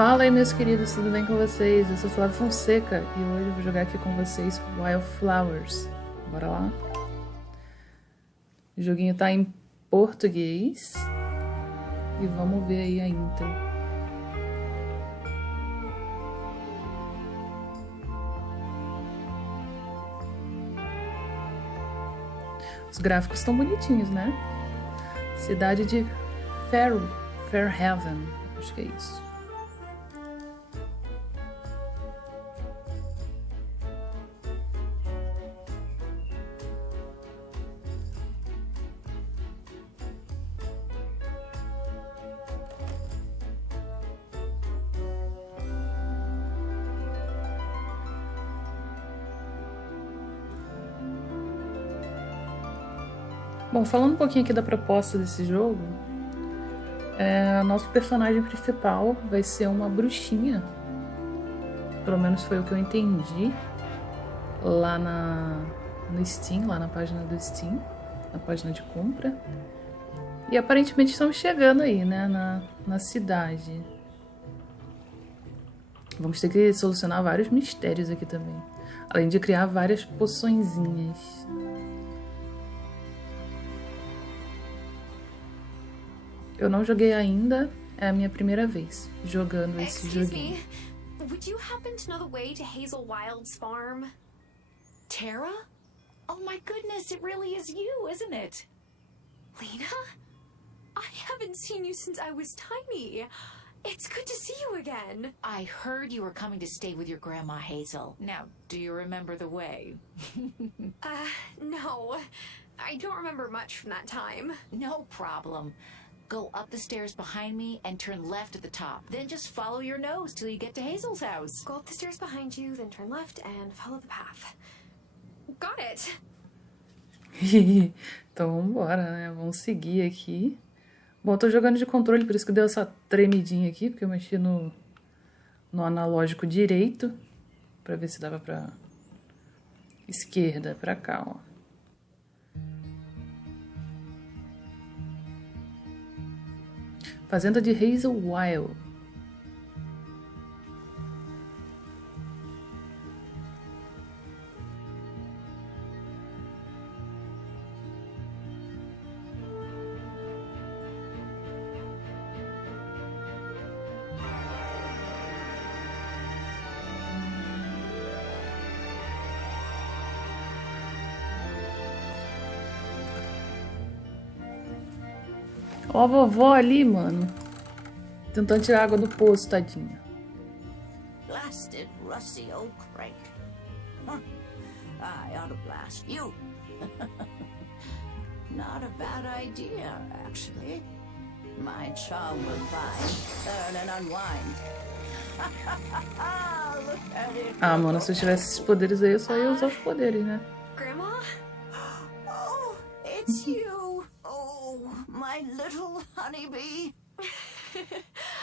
Fala aí, meus queridos, tudo bem com vocês? Eu sou Flávia Fonseca e hoje eu vou jogar aqui com vocês Wylde Flowers. Bora lá? O joguinho tá em português e vamos ver aí a intro. Os gráficos estão bonitinhos, né? Cidade de Fairhaven, acho que é isso. Bom, falando um pouquinho aqui da proposta desse jogo, nosso personagem principal vai ser uma bruxinha. Pelo menos foi o que eu entendi lá no Steam, lá na página do Steam, na página de compra. E aparentemente estamos chegando aí, né, na cidade. Vamos ter que solucionar vários mistérios aqui também, além de criar várias poçõezinhas. Eu não joguei ainda, é a minha primeira vez jogando esse joguinho. Would you happen to know the way to Hazel Wylde's farm? Tara? Oh my goodness, it really is you, isn't it? Lena? I haven't seen you since I was tiny. It's good to see you again. I heard you were coming to stay with your grandma Hazel. Now, do you remember the way? No. I don't remember much from that time. No problem. Go up the stairs behind me and turn left at the top. Then just follow your nose till you get to Hazel's house. Go up the stairs behind you, then turn left and follow the path. Got it! Então vambora, né? Vamos seguir aqui. Bom, eu tô jogando de controle, por isso que deu essa tremidinha aqui, porque eu mexi no analógico direito, pra ver se dava pra esquerda, pra cá, ó. Fazenda de Hazel Wylde. Ó a vovó ali, mano. Tentando tirar água do poço, tadinha. Blasted rusty old crank. Huh. I ought to blast you. Not a bad idea, actually. My charm will bind, turn and unwind. Look at it. Ah, mano, se eu tivesse esses poderes aí, eu só ia usar os poderes, né? Grandma? Oh, it's you. My little honeybee.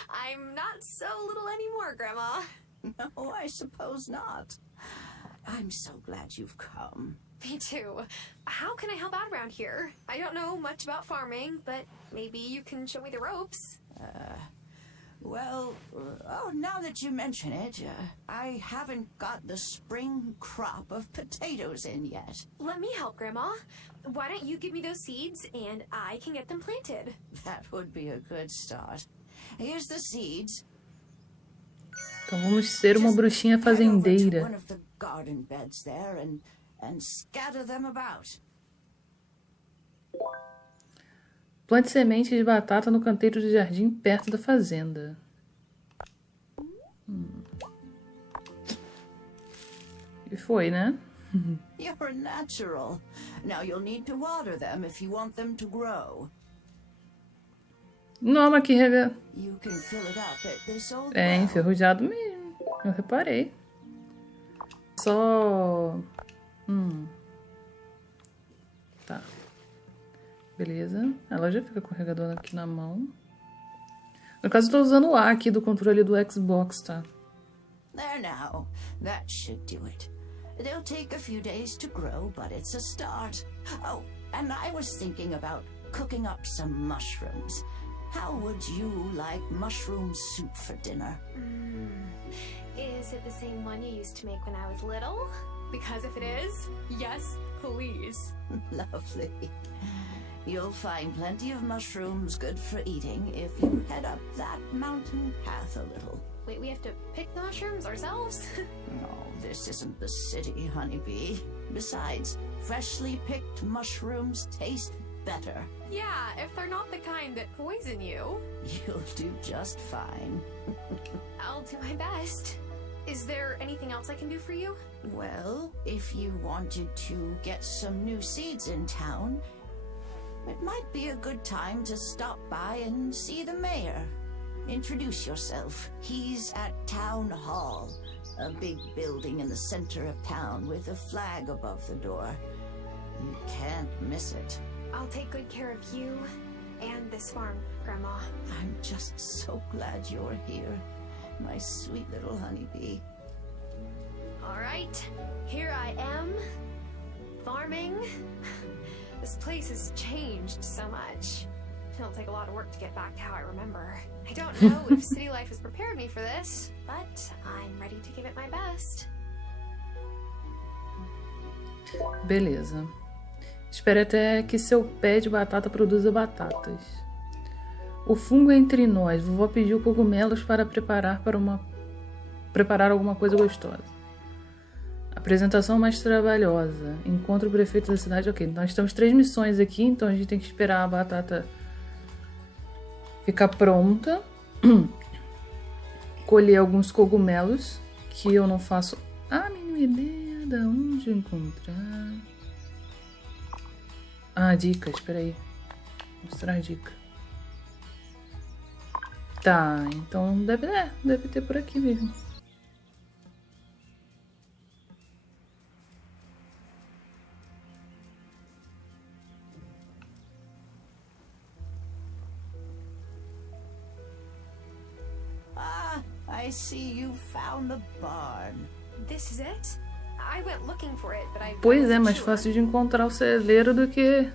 I'm not so little anymore, Grandma. No, I suppose not. I'm so glad you've come. Me too. How can I help out around here? I don't know much about farming, but maybe you can show me the ropes. Well, now that you mention it, I haven't got the spring crop of potatoes in yet. Let me help, Grandma. Why don't you give me those seeds and I can get them planted? That would be a good start. Here's the seeds. Então vamos ser uma bruxinha fazendeira. One of the garden beds there and scatter them about. Plante sementes de batata no canteiro de jardim perto da fazenda. E foi, né? You're natural. Now you'll need to water them if you want them to grow. Não, mas que rega... You can fill it up at this old É well. enferrujado mesmo. Eu reparei. Só... Tá. Beleza. Ela já fica com o carregador aqui na mão. No caso, eu tô usando o A aqui do controle do Xbox, tá? There now. That should do it. They'll take a few days to grow, but it's a start. Oh, and I was thinking about cooking up some mushrooms. how would you like mushroom soup for dinner? Is it the same one you used to make when I was little? Because if it is, yes, please. Lovely. You'll find plenty of mushrooms good for eating if you head up that mountain path a little. Wait, we have to pick the mushrooms ourselves? No, this isn't the city, honeybee. Besides, freshly picked mushrooms taste better. Yeah, if they're not the kind that poison you. You'll do just fine. I'll do my best. Is there anything else I can do for you? Well, if you wanted to get some new seeds in town, it might be a good time to stop by and see the mayor. Introduce yourself. He's at Town Hall, a big building in the center of town with a flag above the door. You can't miss it. I'll take good care of you and this farm, Grandma. I'm just so glad you're here, my sweet little honeybee. All right, here I am, farming. This place has changed so much. It'll take a lot of work to get back to how I remember. I don't know if city life has prepared me for this, but I'm ready to give it my best. Beleza. Espere até que seu pé de batata produza batatas. O fungo é entre nós. Vovó pediu cogumelos para preparar alguma coisa gostosa. Apresentação mais trabalhosa. Encontre o prefeito da cidade. Ok, nós temos 3 missões aqui, então a gente tem que esperar a batata ficar pronta. Colher alguns cogumelos, que eu não faço a mínima ideia de onde encontrar. Ah, dicas, espera aí. Mostrar dica. Tá, então deve ter por aqui mesmo. I see you found the barn. This is it? I went looking for it, but I Pois é, mais fácil de encontrar o celeiro do que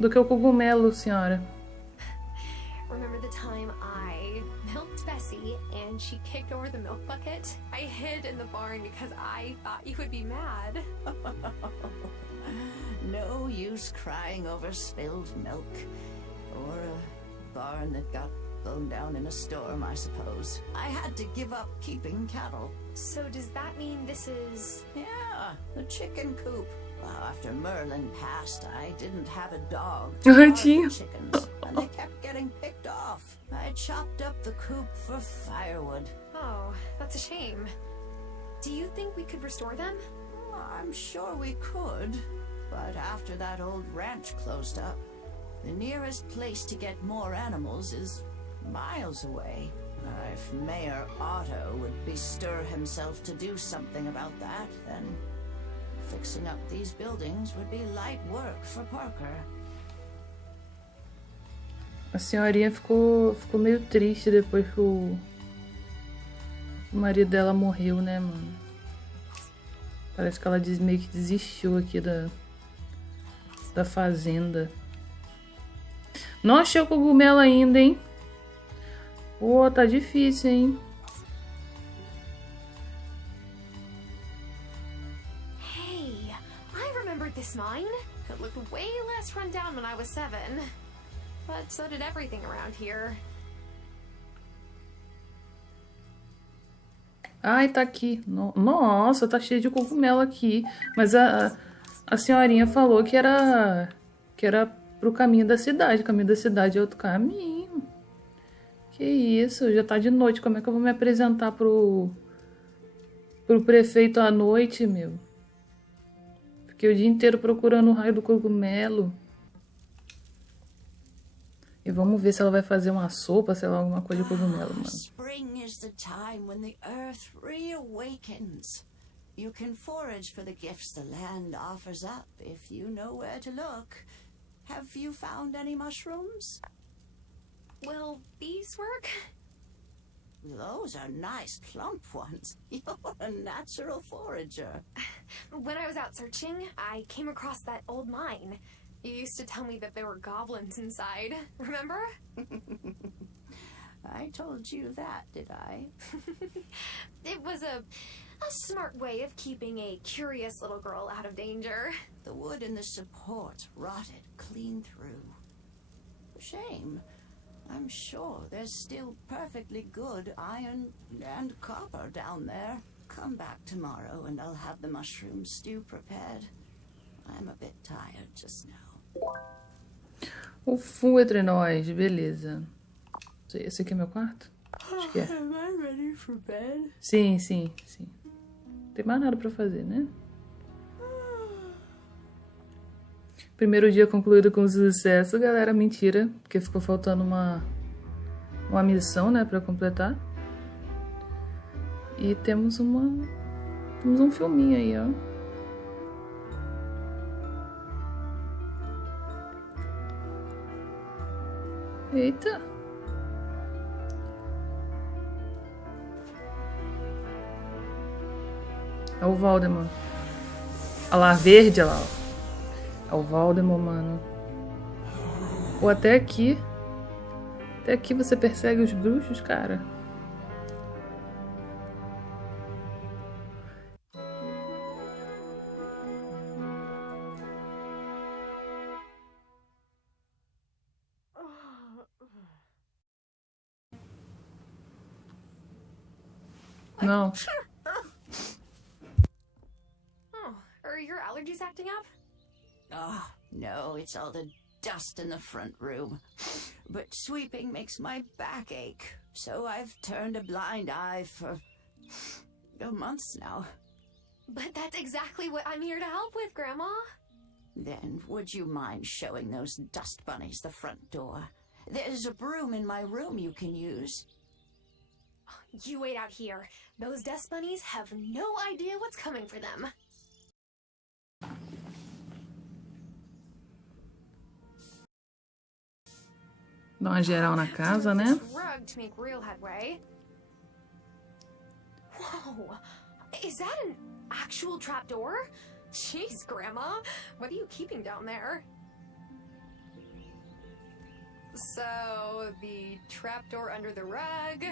o cogumelo, senhora. Remember the time I milked Bessie and she kicked over the milk bucket? I hid in the barn because I thought you would be mad. No use crying over spilled milk. Or a barn that got blown down in a storm, I suppose. I had to give up keeping cattle. So does that mean this is... Yeah, the chicken coop. Well, after Merlin passed, I didn't have a dog Ah, to guard tinha. the chickens, and they kept getting picked off. I chopped up the coop for firewood. Oh, that's a shame. Do you think we could restore them? I'm sure we could, but after that old ranch closed up, the nearest place to get more animals is miles away. If Mayor Otto would bestir himself to do something about that, then fixing up these buildings would be light work for Parker. A senhorinha ficou meio triste depois que o marido dela morreu, né, mano? Parece que ela meio que desistiu aqui da fazenda. Não achei o cogumelo ainda, hein? Pô, tá difícil, hein? Hey, I remembered this mine. It looked way less run down when I was 7. But so did everything around here. Ai, tá aqui. Nossa, tá cheio de cogumelo aqui. Mas a senhorinha falou que era pro caminho da cidade. O caminho da cidade é outro caminho. Que isso, já tá de noite. Como é que eu vou me apresentar pro prefeito à noite, meu? Fiquei o dia inteiro procurando o raio do cogumelo. E vamos ver se ela vai fazer uma sopa, sei lá, alguma coisa de cogumelo, mano. Spring is the time when the earth reawakens. You can forage for the gifts the land offers up if you know where to look. Have you found any mushrooms? Will these work? Those are nice plump ones. You're a natural forager. When I was out searching, I came across that old mine. You used to tell me that there were goblins inside, remember? I told you that, did I? It was a smart way of keeping a curious little girl out of danger. The wood in the supports rotted clean through. Shame. I'm sure there's still perfectly good iron and copper down there. Come back tomorrow and I'll have the mushroom stew prepared. I'm a bit tired just now. O full entre nós, beleza. Esse aqui é meu quarto? Acho que é. Am I ready for bed? Sim, sim, sim. Não tem mais nada pra fazer, né? Primeiro dia concluído com sucesso, galera. Mentira, porque ficou faltando uma missão, né, pra completar. E temos um filminho aí, ó. Eita. É o Voldemort. Olha lá, verde, olha lá. É o Voldemort, mano. Pô, até aqui. Até aqui você persegue os bruxos, cara. Não. Oh, are your allergies acting up? Oh, no, it's all the dust in the front room. But sweeping makes my back ache, so I've turned a blind eye for months now. But that's exactly what I'm here to help with, Grandma. Then would you mind showing those dust bunnies the front door? There's a broom in my room you can use. You wait out here. Those dust bunnies have no idea what's coming for them. Dá uma geral na casa, né? Rug to make real headway. Whoa, is that an actual trapdoor? Jeez, Grandma, what are you keeping down there? So, the trapdoor under the rug?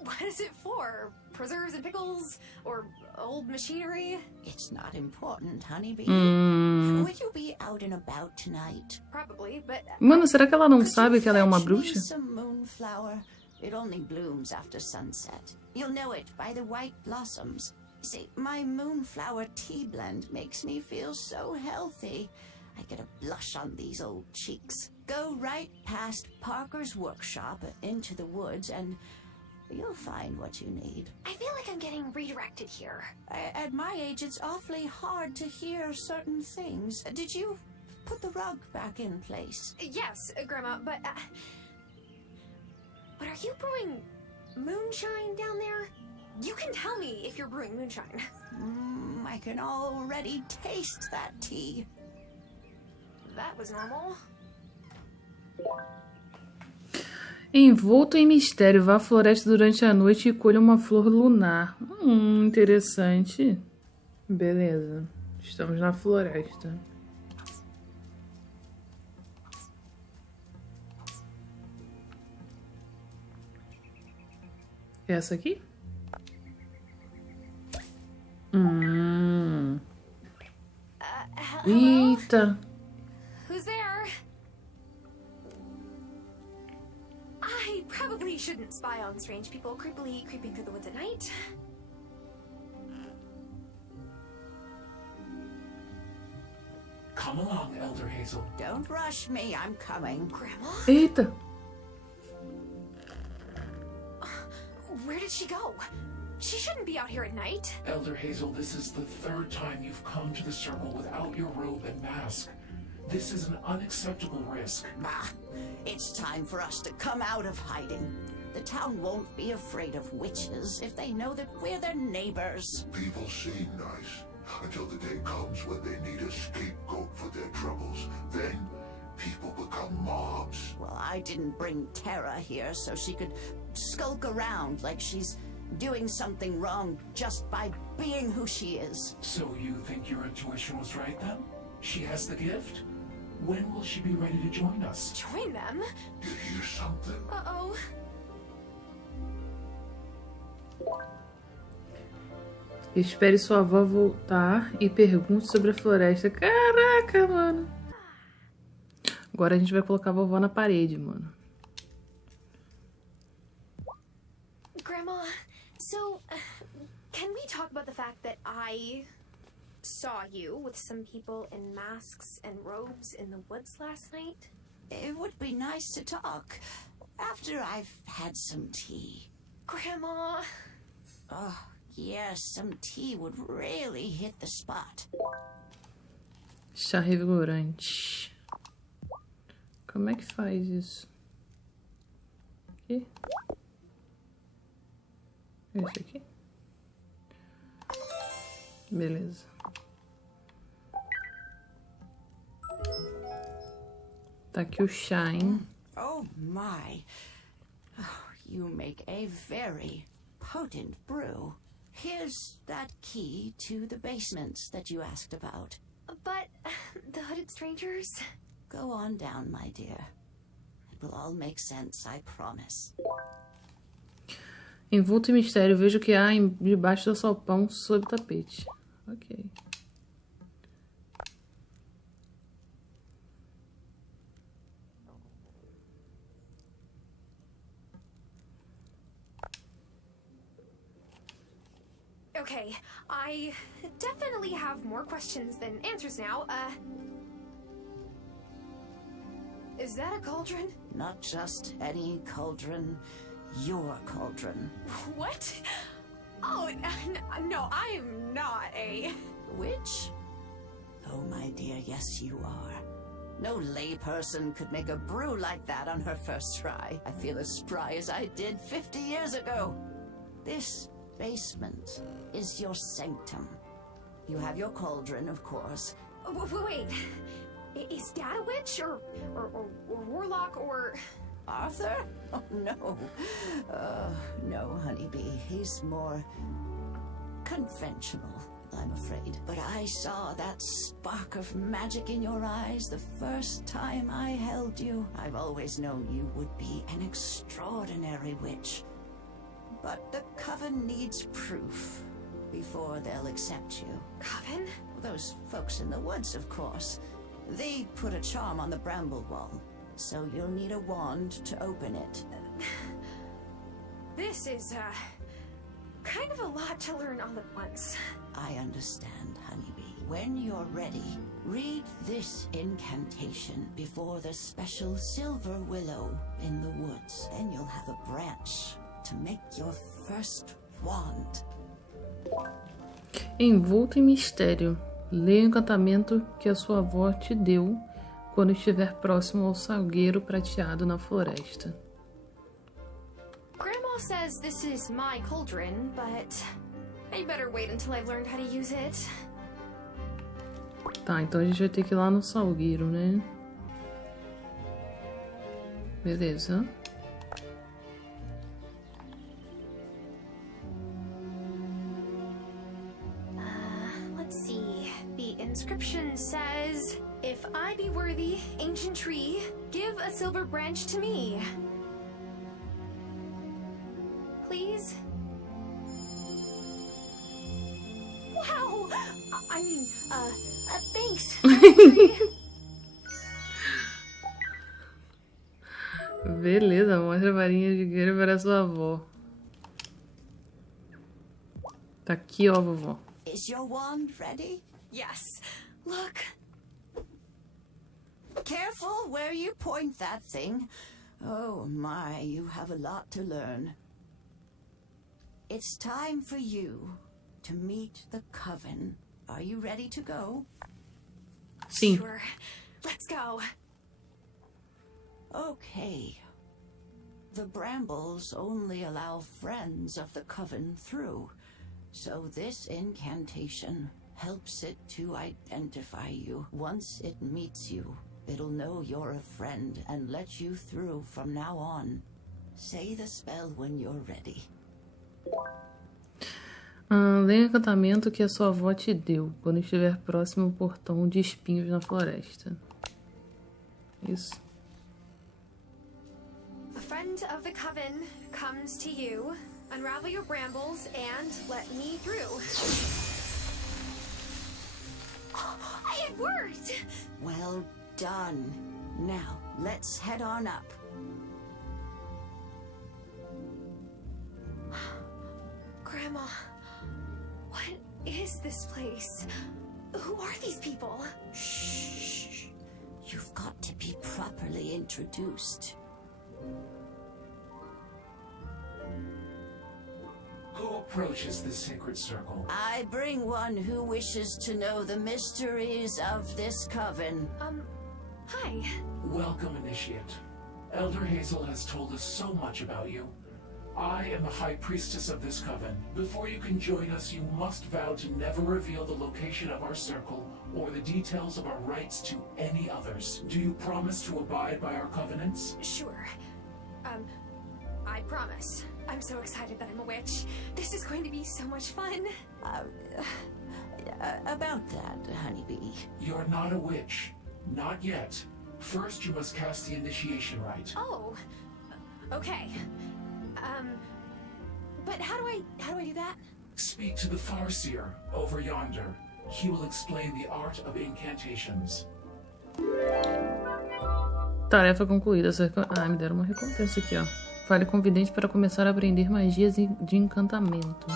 What is it for? Preserves and pickles? Or old machinery? It's not important, honeybee. Will you be out and about tonight? Probably, but... Mano, será que ela não Could sabe you que ela é uma fetch me bruxa? some moonflower? It only blooms after sunset. You'll know it by the white blossoms. See, my moonflower tea blend makes me feel so healthy. I get a blush on these old cheeks. Go right past Parker's workshop into the woods and you'll find what you need. I feel like I'm getting redirected here. At my age, it's awfully hard to hear certain things. Did you put the rug back in place? Yes, Grandma, but are you brewing moonshine down there? You can tell me if you're brewing moonshine. I can already taste that tea. That was normal. Envolto em mistério, vá à floresta durante a noite e colha uma flor lunar. Interessante. Beleza. Estamos na floresta. Essa aqui? Hello? Eita. Who's there? I probably shouldn't spy on strange people creepily creeping through the woods at night. Come along, Elder Hazel. Don't rush me, I'm coming. Grandma? Eita. Where did she go? She shouldn't be out here at night. Elder Hazel, this is the third time you've come to the circle without your robe and mask. This is an unacceptable risk. Bah, it's time for us to come out of hiding. The town won't be afraid of witches if they know that we're their neighbors. People seem nice until the day comes when they need a scapegoat for their troubles. Then people become mobs. Well, I didn't bring Tara here so she could skulk around like she's doing something wrong just by being who she is. So you think your intuition was right then? She has the gift? When will she be ready to join us? Join them? You hear something? Uh-oh. Espere sua avó voltar e pergunte sobre a floresta. Caraca, mano. Agora a gente vai colocar a vovó na parede, mano. Grandma, so, can we talk about the fact that I saw you with some people in masks and robes in the woods last night? It would be nice to talk after I've had some tea. Grandma... Oh, yes, some tea would really hit the spot. Chá revigorante. Como é que faz isso? Aqui? Esse aqui? Beleza. Tá aqui o chá, hein? Oh my. Oh, you make a very potent brew. Here's that key to the basement that you asked about. But the hooded strangers? Go on down, my dear. It will all make sense, I promise. Envolto e mistério. Vejo que há debaixo do salpão sob o tapete. Ok. Okay, I definitely have more questions than answers now. Is that a cauldron? Not just any cauldron, your cauldron. What? Oh, no, I am not a... Witch? Oh, my dear, yes you are. No layperson could make a brew like that on her first try. I feel as spry as I did 50 years ago. This basement is your sanctum. You have your cauldron, of course. Wait, is Dad a witch, or warlock, or... Arthur? Oh, no. No, honeybee. He's more conventional, I'm afraid. But I saw that spark of magic in your eyes the first time I held you. I've always known you would be an extraordinary witch. But the Coven needs proof before they'll accept you. Coven? Those folks in the woods, of course. They put a charm on the bramble wall, so you'll need a wand to open it. This is, kind of a lot to learn all at once. I understand, honeybee. When you're ready, read this incantation before the special silver willow in the woods. Then you'll have a branch to make your first wand. Envolto em mistério. Leia o encantamento que a sua avó te deu quando estiver próximo ao salgueiro prateado na floresta. Grandma says this is my cauldron, but I better wait until I've learned how to use it. Tá, então a gente vai ter que ir lá no salgueiro, né? Beleza. Let's see. The inscription says, "If I be worthy, ancient tree, give a silver branch to me. Please?" Wow! I mean, thanks. Beleza, mostra a varinha de guerreiro para sua avó. Tá aqui, ó, vovó. Is your wand ready? Yes. Look. Careful where you point that thing. Oh my, you have a lot to learn. It's time for you to meet the Coven. Are you ready to go? Sim. Sure. Let's go. Okay. The brambles only allow friends of the Coven through, so this incantation helps it to identify you. Once it meets you, it'll know you're a friend and let you through from now on. Say the spell when you're ready. Leia o encantamento que a sua avó te deu quando estiver próximo ao portão de espinhos na floresta. Isso. A friend of the coven comes to you. Unravel your brambles and let me through. It worked! Well done. Now, let's head on up. Grandma, what is this place? Who are these people? Shh. You've got to be properly introduced. Who approaches this sacred circle? I bring one who wishes to know the mysteries of this coven. Hi. Welcome, Initiate. Elder Hazel has told us so much about you. I am the High Priestess of this coven. Before you can join us, you must vow to never reveal the location of our circle or the details of our rites to any others. Do you promise to abide by our covenants? Sure. I promise. I'm so excited that I'm a witch. This is going to be so much fun. About that, honeybee. You're not a witch. Not yet. First, you must cast the initiation rite. Oh. Okay. But how do I do that? Speak to the Farseer over yonder. He will explain the art of incantations. Tarefa concluída. Me deram uma recompensa aqui, ó. Fale com o vidente para começar a aprender magias de encantamento.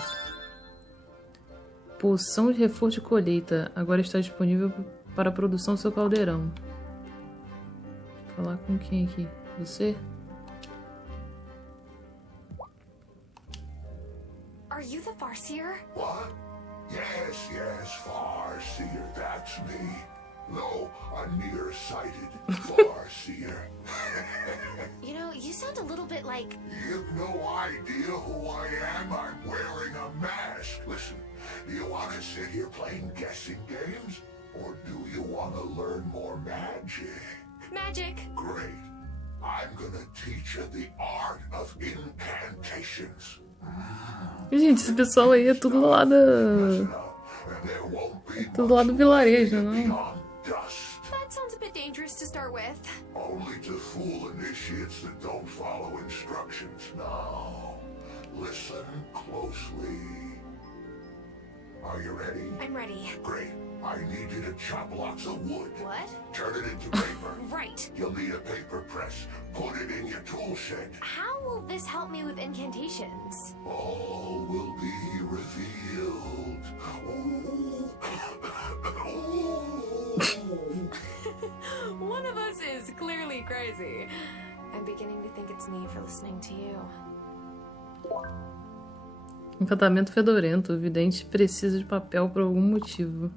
Poção de reforço de colheita. Agora está disponível para a produção do seu caldeirão. Falar com quem aqui? Você? Are you the Farseer? What? Yes, Farseer, that's me. Though a nearsighted Farseer. You know, you sound a little bit like... You've no idea who I am. I'm wearing a mask. Listen, do you want to sit here playing guessing games? Or do you want to learn more magic? Magic. Great. I'm gonna teach you the art of incantations. Gente, esse pessoal aí é tudo lá da... Tudo lá do vilarejo, não? That sounds a bit dangerous to start with. Only to fool initiates that don't follow instructions. Now, listen closely. Are you ready? I'm ready. Great. I need you to chop lots of wood. What? Turn it into paper. Right. You'll need a paper press. Put it in your tool shed. How will this help me with incantations? All will be revealed. One of us is clearly crazy. I'm beginning to think it's me for listening to you. Encantamento fedorento. O vidente precisa de papel por algum motivo.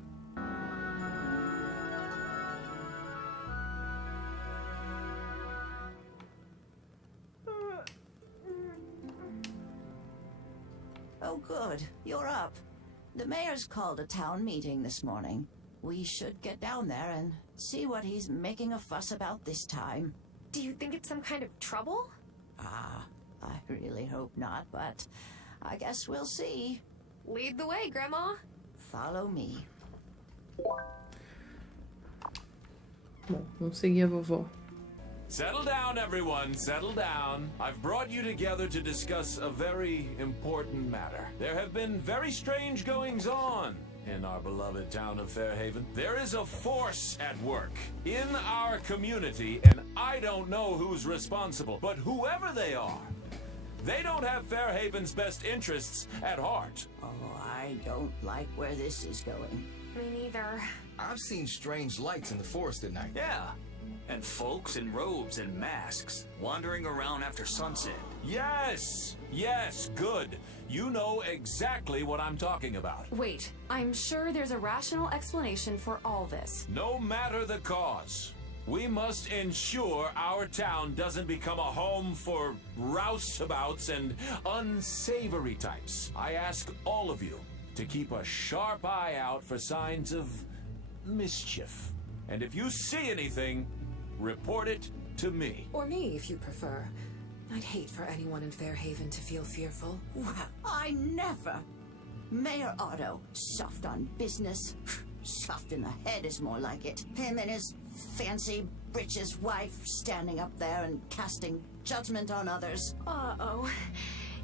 Oh, good. You're up. The mayor's called a town meeting this morning. We should get down there and see what he's making a fuss about this time. Do you think it's some kind of trouble? I really hope not, but I guess we'll see. Lead the way, Grandma. Follow me. Bom, vamos seguir a vovó. Settle down, everyone. Settle down. I've brought you together to discuss a very important matter. There have been very strange goings-on in our beloved town of Fairhaven. There is a force at work in our community, and I don't know who's responsible, but whoever they are, they don't have Fairhaven's best interests at heart. Oh, I don't like where this is going. Me neither. I've seen strange lights in the forest at night. Yeah, and folks in robes and masks wandering around after sunset. Yes, good. You know exactly what I'm talking about. Wait, I'm sure there's a rational explanation for all this. No matter the cause, we must ensure our town doesn't become a home for roustabouts and unsavory types. I ask all of you to keep a sharp eye out for signs of mischief. And if you see anything, report it to me. Or me, if you prefer. I'd hate for anyone in Fairhaven to feel fearful. Well, I never. Mayor Otto, soft on business. Soft in the head is more like it. Him and his fancy britches wife standing up there and casting judgment on others. Uh-oh.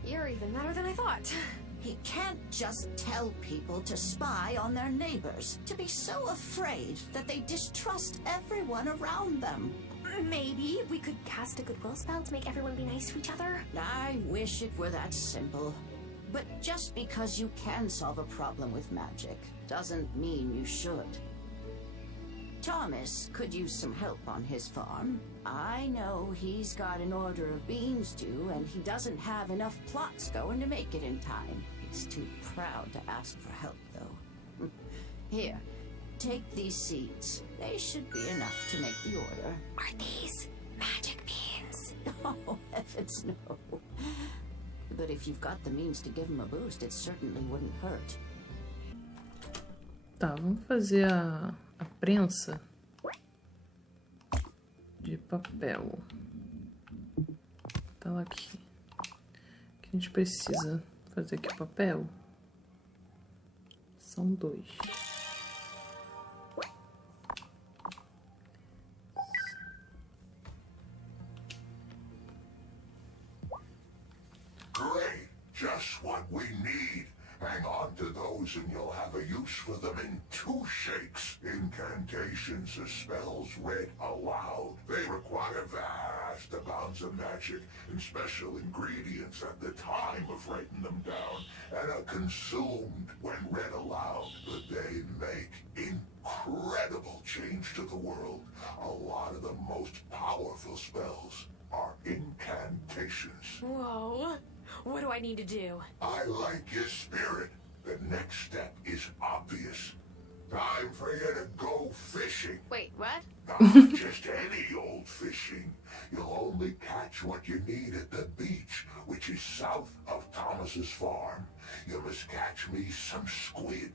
You're even better than I thought. He can't just tell people to spy on their neighbors, to be so afraid that they distrust everyone around them. Maybe we could cast a goodwill spell to make everyone be nice to each other? I wish it were that simple. But just because you can solve a problem with magic doesn't mean you should. Thomas could use some help on his farm. I know he's got an order of beans due, and he doesn't have enough plots going to make it in time. He's too proud to ask for help, though. Here, take these seeds. They should be enough to make the order. Are these magic beans? Oh, heavens no. But if you've got the means to give him a boost, it certainly wouldn't hurt. Tá, vamos fazer a prensa de papel. Tá lá aqui. O que a gente precisa fazer aqui o papel? São 2. Great, just what we need. Hang on to those and you'll have a use for them in 2 shakes. Incantations are spells read aloud. They require vast amounts of magic and special ingredients at the time of writing them down, and are consumed when read aloud. But they make incredible change to the world. A lot of the most powerful spells are incantations. Whoa. What do I need to do? I like your spirit. The next step is obvious. Time for you to go fishing. Wait, what? Not just any old fishing. You'll only catch what you need at the beach, which is south of Thomas's farm. You must catch me some squid.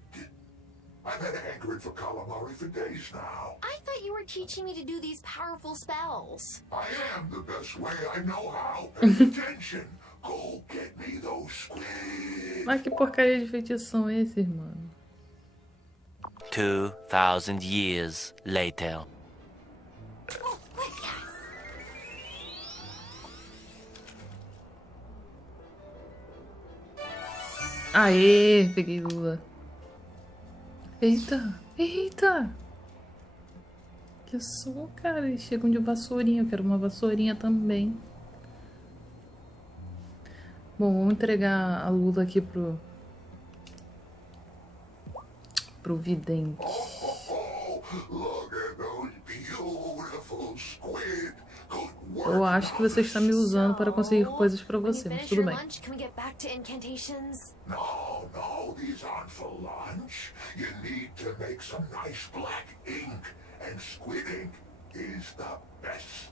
I've had a hankering for calamari for days now. I thought you were teaching me to do these powerful spells. I am the best way I know how. Pay attention. Go get me those squid. Mas que porcaria de feitiços são esses, mano? 2,000 years later. Aê, peguei Lula. Eita, eita. Que som, cara. Eles chegam de vassourinha. Eu quero uma vassourinha também. Bom, vamos entregar a Lula aqui pro vidente. Eu acho que você está me usando para conseguir coisas para você, mas tudo bem. No, these aren't for lunch. You need to make some nice black ink, and squid ink is the best.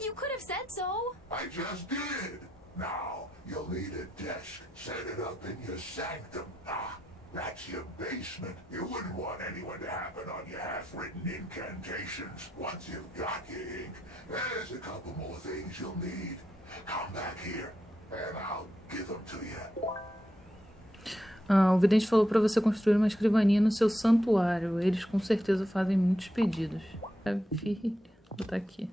You could have said so. I just did. Now, you'll need a desk. Set it up in your sanctum. That's your basement. You wouldn't want anyone to happen on your half-written incantations. Once you've got your ink, there's a couple more things you'll need. Come back here, and I'll give them to you. O vidente falou para você construir uma escrivaninha no seu santuário. Eles com certeza fazem muitos pedidos. Vou botar aqui.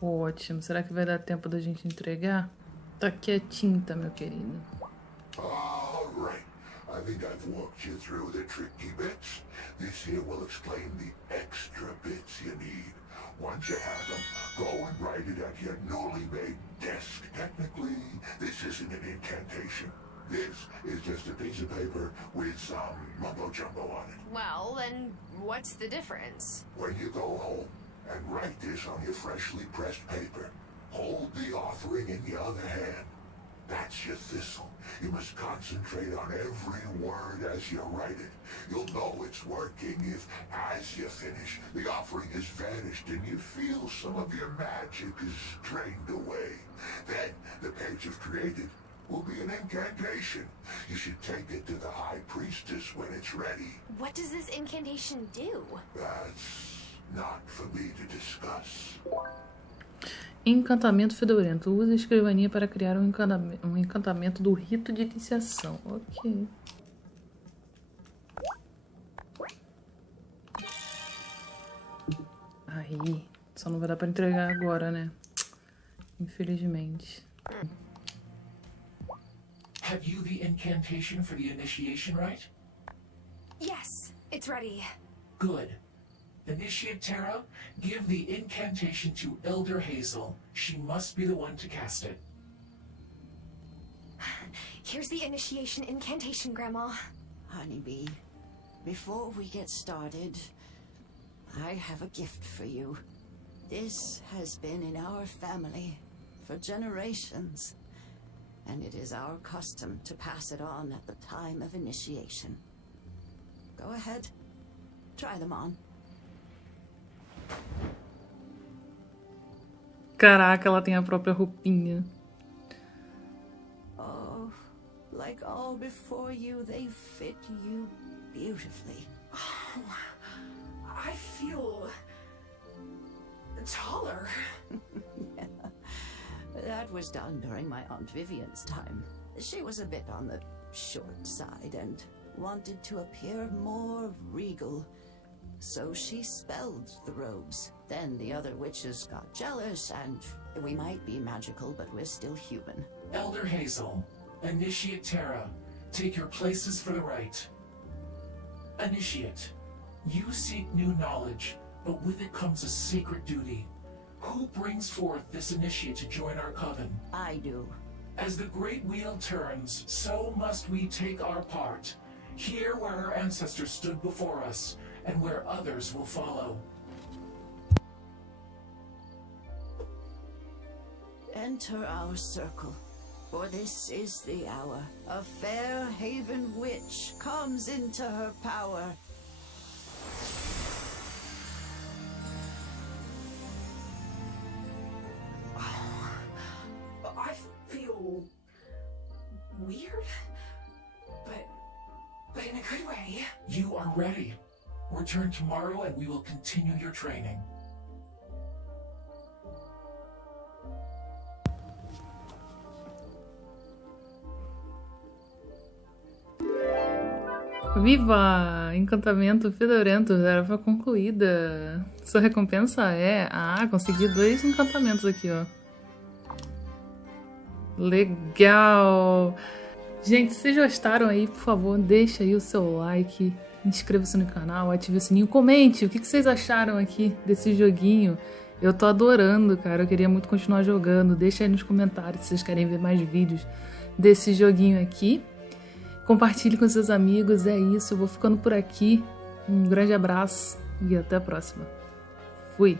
Ótimo. Será que vai dar tempo da gente entregar? Tá aqui a tinta, meu querido. All right. I think I've walked you through the tricky bits. This here will explain the extra bits you need. Once you have them, go and write it at your newly made desk. Technically, this isn't an incantation. This is just a piece of paper with some mumbo-jumbo on it. Well, then what's the difference? When you go home and write this on your freshly pressed paper, hold the authoring in your other hand. That's your thistle. You must concentrate on every word as you write it. You'll know it's working if, as you finish, the offering has vanished and you feel some of your magic is drained away. Then, the page you've created will be an incantation. You should take it to the High Priestess when it's ready. What does this incantation do? That's not for me to discuss. Encantamento fedorento. Use a escrivaninha para criar um encantamento do rito de iniciação. Ok. Aí. Só não vai dar para entregar agora, né? Infelizmente. Have you the incantation for the initiation, right? Yes, it's ready. Good. Initiate Terra, give the incantation to Elder Hazel. She must be the one to cast it. Here's the initiation incantation, Grandma. Honeybee, before we get started, I have a gift for you. This has been in our family for generations, and it is our custom to pass it on at the time of initiation. Go ahead, try them on. Caraca, ela tem a própria roupinha. Oh, like all before you, they fit you beautifully. Oh, I feel taller. Yeah. That was done during my Aunt Vivian's time. She was a bit on the short side and wanted to appear more regal. So she spelled the robes. Then the other witches got jealous, and we might be magical, but we're still human. Elder Hazel, Initiate Terra, take your places for the rite. Initiate, you seek new knowledge, but with it comes a sacred duty. Who brings forth this initiate to join our coven? I do. As the great wheel turns, so must we take our part. Here where our ancestors stood before us, and where others will follow. Enter our circle, for this is the hour. A fair haven witch comes into her power. I feel weird, but in a good way. You are ready. Return tomorrow and we will continue your training. Viva! Encantamento fedorento, tarefa concluída. Sua recompensa é... Ah, consegui 2 encantamentos aqui, ó. Legal! Gente, se vocês gostaram aí, por favor, deixa aí o seu like, inscreva-se no canal, ative o sininho, comente o que vocês acharam aqui desse joguinho. Eu tô adorando, cara, eu queria muito continuar jogando. Deixa aí nos comentários se vocês querem ver mais vídeos desse joguinho aqui. Compartilhe com seus amigos, é isso, eu vou ficando por aqui. Um grande abraço e até a próxima. Fui!